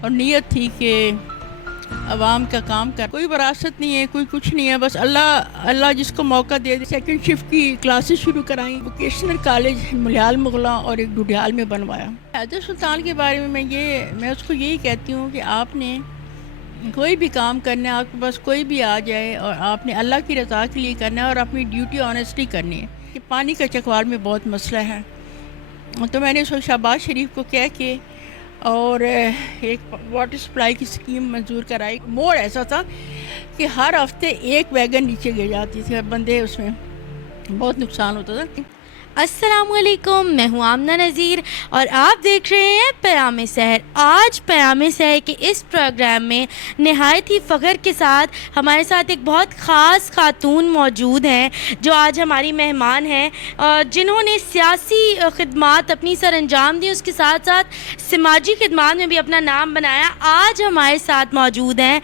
اور نیت تھی کہ عوام کا کام کر. کوئی وراثت نہیں ہے, کوئی کچھ نہیں ہے, بس اللہ جس کو موقع دے دے. سیکنڈ شفٹ کی کلاسز شروع کرائیں, ووکیشنل کالج ملیال مغلاں اور ایک ڈڈیال میں بنوایا. حیدر سلطان کے بارے میں میں اس کو یہی کہتی ہوں کہ آپ نے کوئی بھی کام کرنا ہے, آپ کے پاس کوئی بھی آ جائے, اور آپ نے اللہ کی رضا کے لیے کرنا ہے اور اپنی ڈیوٹی آنیسٹلی کرنی ہے. کہ پانی کا چکوال میں بہت مسئلہ ہے, تو میں نے اس وقت شہباز شریف کو کہہ کے اور ایک واٹر سپلائی کی اسکیم منظور کرائی. موڑ ایسا تھا کہ ہر ہفتے ایک ویگن نیچے گر جاتی تھی, بندے اس میں بہت نقصان ہوتا تھا. السلام علیکم, میں ہوں آمنہ نذیر اور آپ دیکھ رہے ہیں پیام سحر. آج پیام سحر کے اس پروگرام میں نہایت ہی فخر کے ساتھ ہمارے ساتھ ایک بہت خاص خاتون موجود ہیں جو آج ہماری مہمان ہیں, جنہوں نے سیاسی خدمات اپنی سر انجام دی, اس کے ساتھ ساتھ سماجی خدمات میں بھی اپنا نام بنایا. آج ہمارے ساتھ موجود ہیں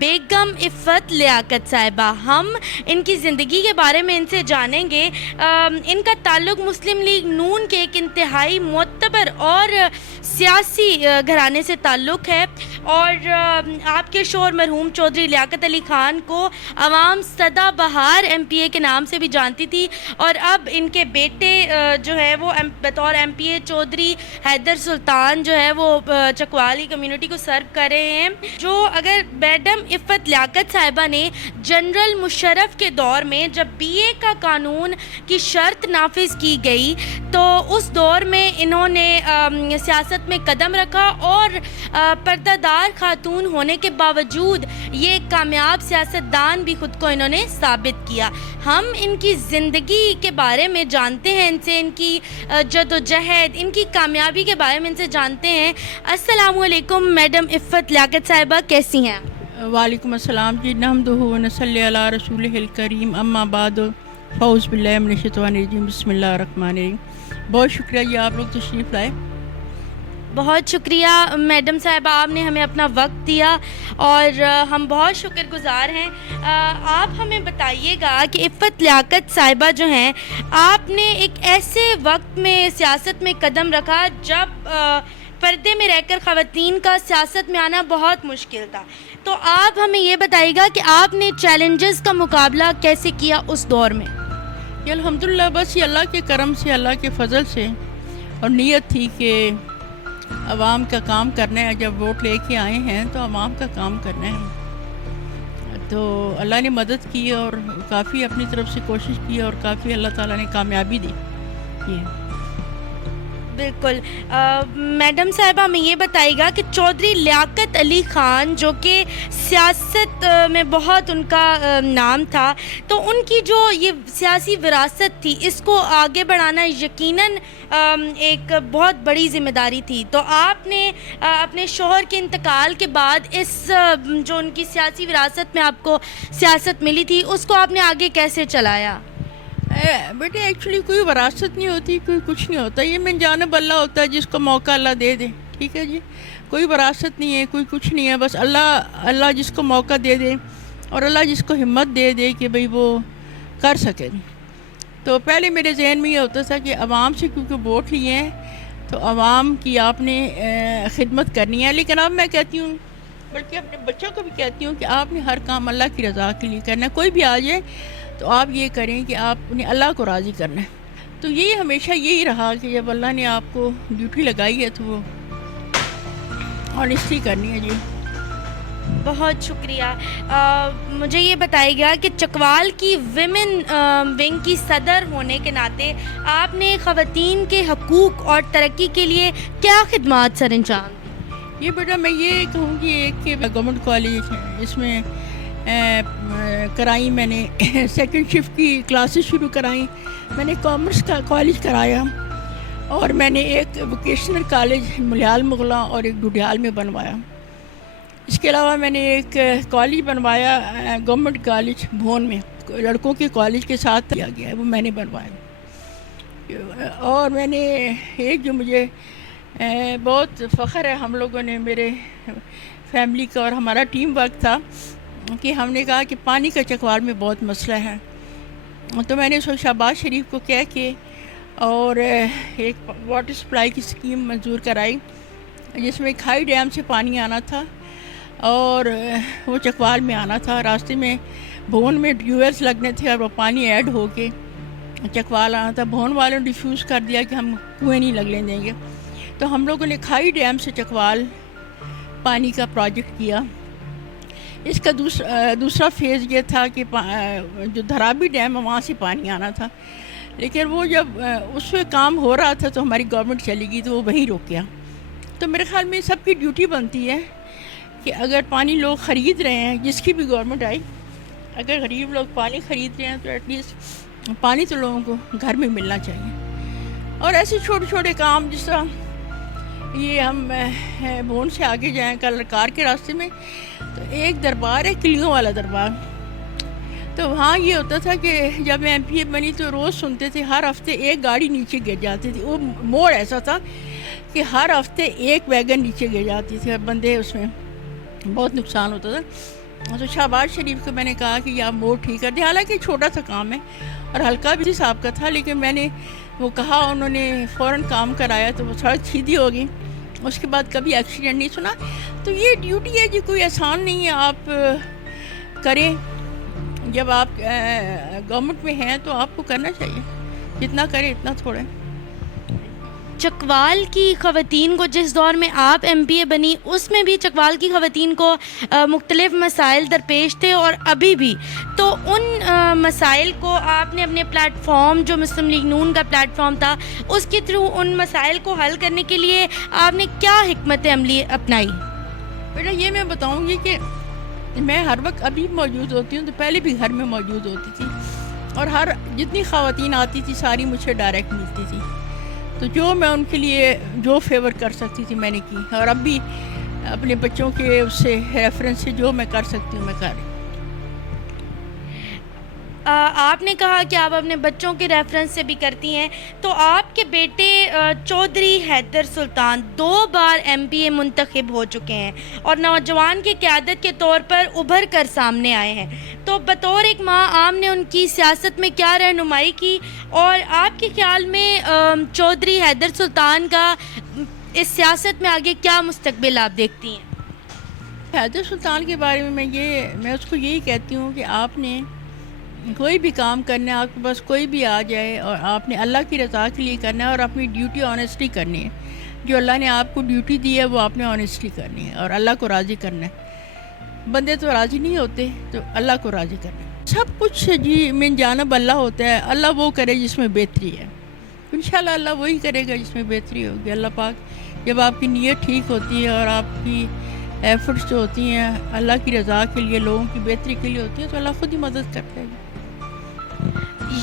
بیگم عفت لیاقت صاحبہ. ہم ان کی زندگی کے بارے میں ان سے جانیں گے. ان کا تعلق مسلم لیگ نون کے ایک انتہائی معتبر اور سیاسی گھرانے سے تعلق ہے, اور آپ کے شوہر مرحوم چودھری لیاقت علی خان کو عوام سدا بہار MPA کے نام سے بھی جانتی تھی, اور اب ان کے بیٹے جو ہے وہ بطور MPA چودھری حیدر سلطان جو ہے وہ چکوالی کمیونٹی کو سرو کر رہے ہیں. جو اگر میڈم عفت لیاقت صاحبہ نے جنرل مشرف کے دور میں جب BA کا قانون کی شرط نافذ کی گئی تو اس دور میں انہوں نے سیاست میں قدم رکھا, اور پردہ دار خاتون ہونے کے باوجود یہ کامیاب سیاستدان بھی خود کو انہوں نے ثابت کیا. ہم ان کی زندگی کے بارے میں جانتے ہیں, ان سے ان کی جدوجہد, ان کی کامیابی کے بارے میں ان سے جانتے ہیں. السلام علیکم میڈم عفت لیاقت صاحبہ, کیسی ہیں؟ وعلیکم السلام جی. نحمدہ و نصلی علی رسولہ الکریم, اما بعد, فاعوذ باللہ من الشیطان الرجیم, بسم اللہ الرحمن الرحیم. بہت شکریہ جی, آپ لوگ تشریف لائے. بہت شکریہ میڈم صاحبہ, آپ نے ہمیں اپنا وقت دیا اور ہم بہت شکر گزار ہیں. آپ ہمیں بتائیے گا کہ عفت لیاقت صاحبہ جو ہیں, آپ نے ایک ایسے وقت میں سیاست میں قدم رکھا جب پردے میں رہ کر خواتین کا سیاست میں آنا بہت مشکل تھا, تو آپ ہمیں یہ بتائیے گا کہ آپ نے چیلنجز کا مقابلہ کیسے کیا اس دور میں؟ یہ الحمدللہ بس یہ اللہ کے کرم سے, اللہ کے فضل سے, اور نیت تھی کہ عوام کا کام کرنا ہے. جب ووٹ لے کے آئے ہیں تو عوام کا کام کرنا ہے, تو اللہ نے مدد کی اور کافی اپنی طرف سے کوشش کی, اور کافی اللہ تعالیٰ نے کامیابی دی. بالکل. میڈم صاحبہ ہمیں یہ بتائیے گا کہ چودھری لیاقت علی خان جو کہ سیاست میں بہت ان کا نام تھا, تو ان کی جو یہ سیاسی وراثت تھی اس کو آگے بڑھانا یقیناً ایک بہت بڑی ذمہ داری تھی. تو آپ نے اپنے شوہر کے انتقال کے بعد اس جو ان کی سیاسی وراثت میں آپ کو سیاست ملی تھی اس کو آپ نے آگے کیسے چلایا؟ بیٹے ایکچولی کوئی وراثت نہیں ہوتی, کوئی کچھ نہیں ہوتا, یہ من جانب اللہ ہوتا ہے, جس کو موقع اللہ دے دے. ٹھیک ہے جی, کوئی وراثت نہیں ہے, کوئی کچھ نہیں ہے, بس اللہ جس کو موقع دے دے اور اللہ جس کو ہمت دے دے کہ بھئی وہ کر سکے. تو پہلے میرے ذہن میں یہ ہوتا تھا کہ عوام سے کیونکہ ووٹ لیے ہیں تو عوام کی آپ نے خدمت کرنی ہے. لیکن اب میں کہتی ہوں, بلکہ اپنے بچوں کو بھی کہتی ہوں کہ آپ نے ہر کام اللہ کی رضا کے لیے کرنا ہے. کوئی بھی آ جائے تو آپ یہ کریں کہ آپ نے اللہ کو راضی کرنا ہے. تو یہی ہمیشہ یہی رہا کہ جب اللہ نے آپ کو ڈیوٹی لگائی ہے تو وہ آنیسٹلی کرنی ہے. جی بہت شکریہ. مجھے یہ بتائیے گا کہ چکوال کی ویمن ونگ کی صدر ہونے کے ناطے آپ نے خواتین کے حقوق اور ترقی کے لیے کیا خدمات سر انجام دی؟ یہ بیٹا میں یہ کہوں گی, ایک کہ گورنمنٹ کالج ہے, اس میں کرائی میں نے سیکنڈ شفٹ کی کلاسز شروع کرائیں. میں نے کامرس کا کالج کرایا, اور میں نے ایک ووکیشنل کالج ملیال مغلاں اور ایک ڈڈیال میں بنوایا. اس کے علاوہ میں نے ایک کالج بنوایا گورنمنٹ کالج بھون میں, لڑکوں کے کالج کے ساتھ کیا گیا ہے, وہ میں نے بنوایا. اور میں نے ایک جو مجھے بہت فخر ہے, ہم لوگوں نے, میرے فیملی کا اور ہمارا ٹیم ورک تھا کہ ہم نے کہا کہ پانی کا چکوال میں بہت مسئلہ ہے, تو میں نے اس وقت شہباز شریف کو کہہ کے اور ایک واٹر سپلائی کی اسکیم منظور کرائی. جس میں کھائی ڈیم سے پانی آنا تھا اور وہ چکوال میں آنا تھا. راستے میں بھون میں ٹیوبویلس لگنے تھے اور وہ پانی ایڈ ہو کے چکوال آنا تھا. بھون والوں نے ریفیوز کر دیا کہ ہم کنویں نہیں لگنے دیں گے. تو ہم لوگوں نے کھائی ڈیم سے چکوال پانی کا پروجیکٹ کیا. اس کا دوسرا فیز یہ تھا کہ جو دھرابی ڈیم ہے وہاں سے پانی آنا تھا. لیکن وہ جب اس پہ کام ہو رہا تھا تو ہماری گورنمنٹ چلی گئی تو وہ وہیں رک گیا. تو میرے خیال میں سب کی ڈیوٹی بنتی ہے کہ اگر پانی لوگ خرید رہے ہیں, جس کی بھی گورنمنٹ آئی, اگر غریب لوگ پانی خرید رہے ہیں تو ایٹ لیسٹ پانی تو لوگوں کو گھر میں ملنا چاہیے. اور ایسے چھوٹے چھوٹے کام جس طرح یہ ہم بھون سے آگے جائیں کلرکار کے راستے میں تو ایک دربار ہے کلیوں والا دربار. تو وہاں یہ ہوتا تھا کہ جب میں MP بنی تو روز سنتے تھے ہر ہفتے ایک گاڑی نیچے گر جاتی تھی. وہ موڑ ایسا تھا کہ ہر ہفتے ایک ویگن نیچے گر جاتی تھی اور بندے اس میں بہت نقصان ہوتا تھا. تو شہباز شریف کو میں نے کہا کہ یہ موڑ ٹھیک کر دیا. حالانکہ چھوٹا سا کام ہے اور ہلکا بھی صاحب کا تھا, لیکن میں نے وہ کہا, انہوں نے فوراً کام کرایا تو وہ سڑک سیدھی ہو گئی. اس کے بعد کبھی ایکسیڈنٹ نہیں سنا. تو یہ ڈیوٹی ہے جی, کوئی آسان نہیں ہے. آپ کریں, جب آپ گورنمنٹ میں ہیں تو آپ کو کرنا چاہیے, جتنا کریں اتنا تھوڑا ہے. چکوال کی خواتین کو جس دور میں آپ MPA بنی اس میں بھی چکوال کی خواتین کو مختلف مسائل درپیش تھے اور ابھی بھی. تو ان مسائل کو آپ نے اپنے پلیٹ فارم جو مسلم لیگ نون کا پلیٹ فارم تھا اس کے تھرو ان مسائل کو حل کرنے کے لیے آپ نے کیا حکمت عملی اپنائی؟ بیٹا یہ میں بتاؤں گی کہ میں ہر وقت ابھی موجود ہوتی ہوں, تو پہلے بھی گھر میں موجود ہوتی تھی اور ہر جتنی خواتین آتی تھی ساری مجھ سے ڈائریکٹ ملتی تھی. تو جو میں ان کے لیے جو فیور کر سکتی تھی میں نے کی, اور اب بھی اپنے بچوں کے اس سے ریفرنس سے جو میں کر سکتی ہوں میں کر رہی ہوں. آپ نے کہا کہ آپ اپنے بچوں کے ریفرنس سے بھی کرتی ہیں, تو آپ کے بیٹے چودھری حیدر سلطان 2 بار MPA منتخب ہو چکے ہیں اور نوجوان کی قیادت کے طور پر ابھر کر سامنے آئے ہیں. تو بطور ایک ماں عام نے ان کی سیاست میں کیا رہنمائی کی, اور آپ کے خیال میں چودھری حیدر سلطان کا اس سیاست میں آگے کیا مستقبل آپ دیکھتی ہیں؟ حیدر سلطان کے بارے میں میں اس کو یہی کہتی ہوں کہ آپ نے کوئی بھی کام کرنا ہے, آپ کے پاس کوئی بھی آ جائے اور آپ نے اللہ کی رضا کے لیے کرنا ہے اور اپنی ڈیوٹی آنیسٹلی کرنی ہے. جو اللہ نے آپ کو ڈیوٹی دی ہے وہ آپ نے آنیسٹلی کرنی ہے اور اللہ کو راضی کرنا ہے. بندے تو راضی نہیں ہوتے, تو اللہ کو راضی کرنا ہے. سب کچھ جی من جانب اللہ ہوتا ہے. اللہ وہ کرے جس میں بہتری ہے, انشاءاللہ اللہ وہی کرے گا جس میں بہتری ہوگی. اللہ پاک جب آپ کی نیت ٹھیک ہوتی ہے اور آپ کی ایفرٹس جو ہوتی ہیں اللہ کی رضا کے لیے, لوگوں کی بہتری کے لیے ہوتی ہے, تو اللہ خود ہی مدد کرتا ہے.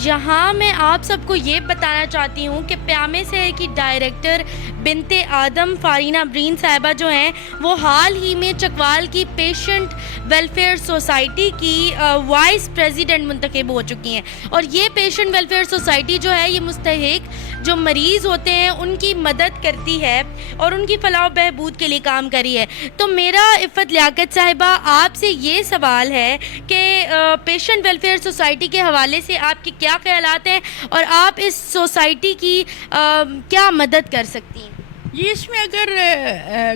یہاں میں آپ سب کو یہ بتانا چاہتی ہوں کہ پیامِ سحر کی ڈائریکٹر بنت آدم فارینہ برین صاحبہ جو ہیں وہ حال ہی میں چکوال کی پیشنٹ ویلفیئر سوسائٹی کی وائس پریزیڈنٹ منتخب ہو چکی ہیں. اور یہ پیشنٹ ویلفیئر سوسائٹی جو ہے یہ مستحق جو مریض ہوتے ہیں ان کی مدد کرتی ہے اور ان کی فلاح و بہبود کے لیے کام کری ہے. تو میرا عفت لیاقت صاحبہ آپ سے یہ سوال ہے کہ پیشنٹ ویلفیئر سوسائٹی کے حوالے سے آپ کے کیا خیالات ہیں اور آپ اس سوسائٹی کی کیا مدد کر سکتی ہیں؟ جی, اس میں اگر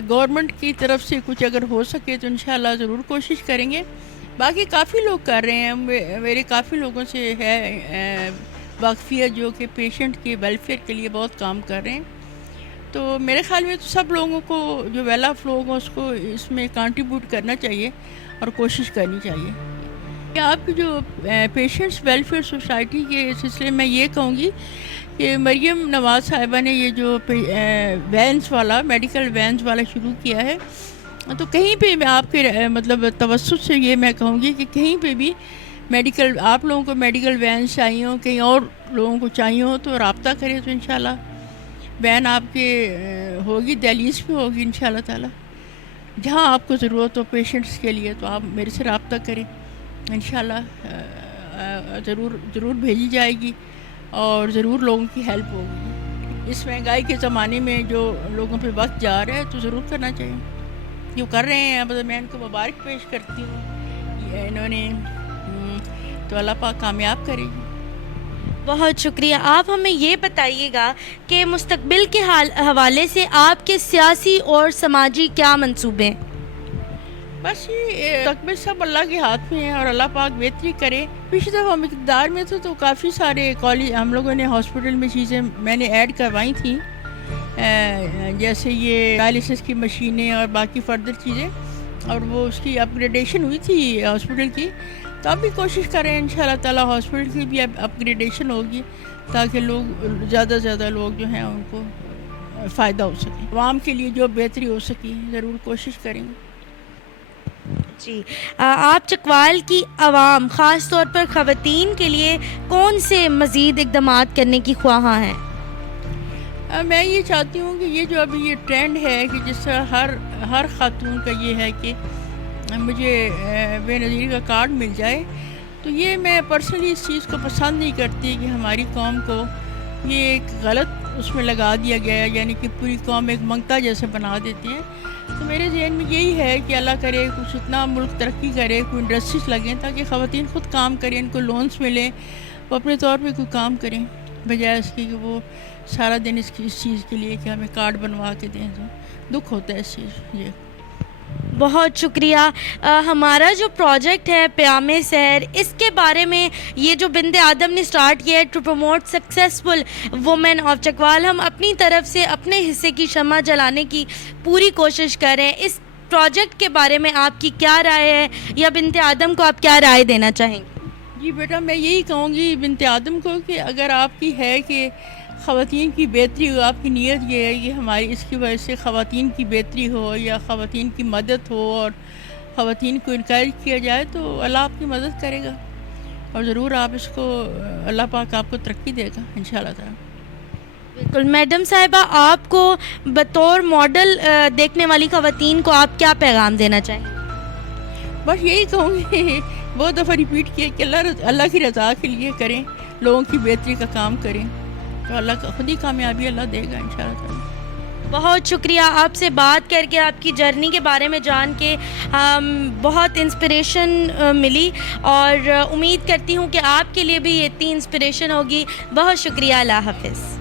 گورنمنٹ کی طرف سے کچھ اگر ہو سکے تو انشاءاللہ ضرور کوشش کریں گے. باقی کافی لوگ کر رہے ہیں, میرے کافی لوگوں سے ہے واقفیت جو کہ پیشنٹ کے ویلفیئر کے لیے بہت کام کر رہے ہیں. تو میرے خیال میں تو سب لوگوں کو جو ویل آف لوگ ہیں اس کو اس میں کنٹریبیوٹ کرنا چاہیے اور کوشش کرنی چاہیے. آپ کی جو پیشنٹس ویلفیئر سوسائٹی کے سلسلے میں یہ کہوں گی کہ مریم نواز صاحبہ نے یہ جو وینس والا میڈیکل وینس والا شروع کیا ہے, تو کہیں پہ میں آپ کے مطلب توسط سے یہ میں کہوں گی کہ کہیں پہ بھی میڈیکل آپ لوگوں کو میڈیکل وینس چاہیے ہوں, کہیں اور لوگوں کو چاہیے ہو تو رابطہ کریں, تو انشاءاللہ وین آپ کے ہوگی, دہلیز پہ ہوگی انشاءاللہ تعالی. جہاں آپ کو ضرورت ہو پیشنٹس کے لیے تو آپ میرے سے رابطہ کریں, انشاءاللہ ضرور بھیجی جائے گی اور ضرور لوگوں کی ہیلپ ہوگی. اس مہنگائی کے زمانے میں جو لوگوں پہ وقت جا رہا ہے تو ضرور کرنا چاہیے, جو کر رہے ہیں. مطلب میں ان کو مبارک پیش کرتی ہوں, انہوں نے تو اللہ پاک کامیاب کرے گی. بہت شکریہ. آپ ہمیں یہ بتائیے گا کہ مستقبل کے حوالے سے آپ کے سیاسی اور سماجی کیا منصوبے ہیں؟ بس یہ مستقبل سب اللہ کے ہاتھ میں ہے اور اللہ پاک بہتری کرے. پچھلی دفعہ ہم اقتدار میں تھے تو کافی سارے کالج ہم لوگوں نے ہاسپٹل میں چیزیں میں نے ایڈ کروائی تھیں، جیسے یہ ڈائلسس کی مشینیں اور باقی فردر چیزیں، اور وہ اس کی اپ گریڈیشن ہوئی تھی ہاسپٹل کی. تو اب بھی کوشش کریں ان شاء اللہ تعالیٰ ہاسپٹل کی بھی اپ گریڈیشن ہوگی تاکہ لوگ زیادہ سے زیادہ لوگ جو ہیں ان کو فائدہ ہو سکے. عوام کے لیے جو بہتری ہو سکی ضرور کوشش کریں گے. جی، آپ چکوال کی عوام خاص طور پر خواتین کے لیے کون سے مزید اقدامات کرنے کی خواہاں ہیں؟ میں یہ چاہتی ہوں کہ یہ جو ابھی یہ ٹرینڈ ہے کہ جس طرح ہر خاتون کا یہ ہے کہ مجھے بے نظیر کا کارڈ مل جائے، تو یہ میں پرسنلی اس چیز کو پسند نہیں کرتی کہ ہماری قوم کو یہ ایک غلط اس میں لگا دیا گیا ہے، یعنی کہ پوری قوم ایک منگتا جیسے بنا دیتے ہیں. تو میرے ذہن میں یہی ہے کہ اللہ کرے کچھ اتنا ملک ترقی کرے، کوئی انڈسٹریز لگیں تاکہ خواتین خود کام کریں، ان کو لونز ملیں، وہ اپنے طور پہ کوئی کام کریں، بجائے اس کی کہ وہ سارا دن اس چیز کے لیے کہ ہمیں کارڈ بنوا کے دیں. تو دکھ ہوتا ہے اس چیز. یہ بہت شکریہ. ہمارا جو پروجیکٹ ہے پیام سحر، اس کے بارے میں یہ جو بنت آدم نے سٹارٹ کیا ہے to promote successful women of Chakwal, ہم اپنی طرف سے اپنے حصے کی شمع جلانے کی پوری کوشش کر رہے ہیں. اس پروجیکٹ کے بارے میں آپ کی کیا رائے ہے، یا بنت آدم کو آپ کیا رائے دینا چاہیں گے؟ جی بیٹا، میں یہی کہوں گی بنت آدم کو کہ اگر آپ کی ہے کہ خواتین کی بہتری ہو، آپ کی نیت یہ ہے کہ ہماری اس کی وجہ سے خواتین کی بہتری ہو یا خواتین کی مدد ہو اور خواتین کو انکریج کیا جائے، تو اللہ آپ کی مدد کرے گا اور ضرور آپ اس کو اللہ پاک آپ کو ترقی دے گا انشاءاللہ تعالی. بالکل. میڈم صاحبہ، آپ کو بطور ماڈل دیکھنے والی خواتین کو آپ کیا پیغام دینا چاہیں گے؟ بس یہی کہوں گی، بہت دفعہ ریپیٹ کیا کہ اللہ کی رضا کے لیے کریں، لوگوں کی بہتری کا کام کریں، تو اللہ کا خود ہی کامیابی اللہ دے گا انشاءاللہ تعالی. بہت شکریہ. آپ سے بات کر کے، آپ کی جرنی کے بارے میں جان کے بہت انسپریشن ملی، اور امید کرتی ہوں کہ آپ کے لیے بھی یہ اتنی انسپریشن ہوگی. بہت شکریہ. اللہ حافظ.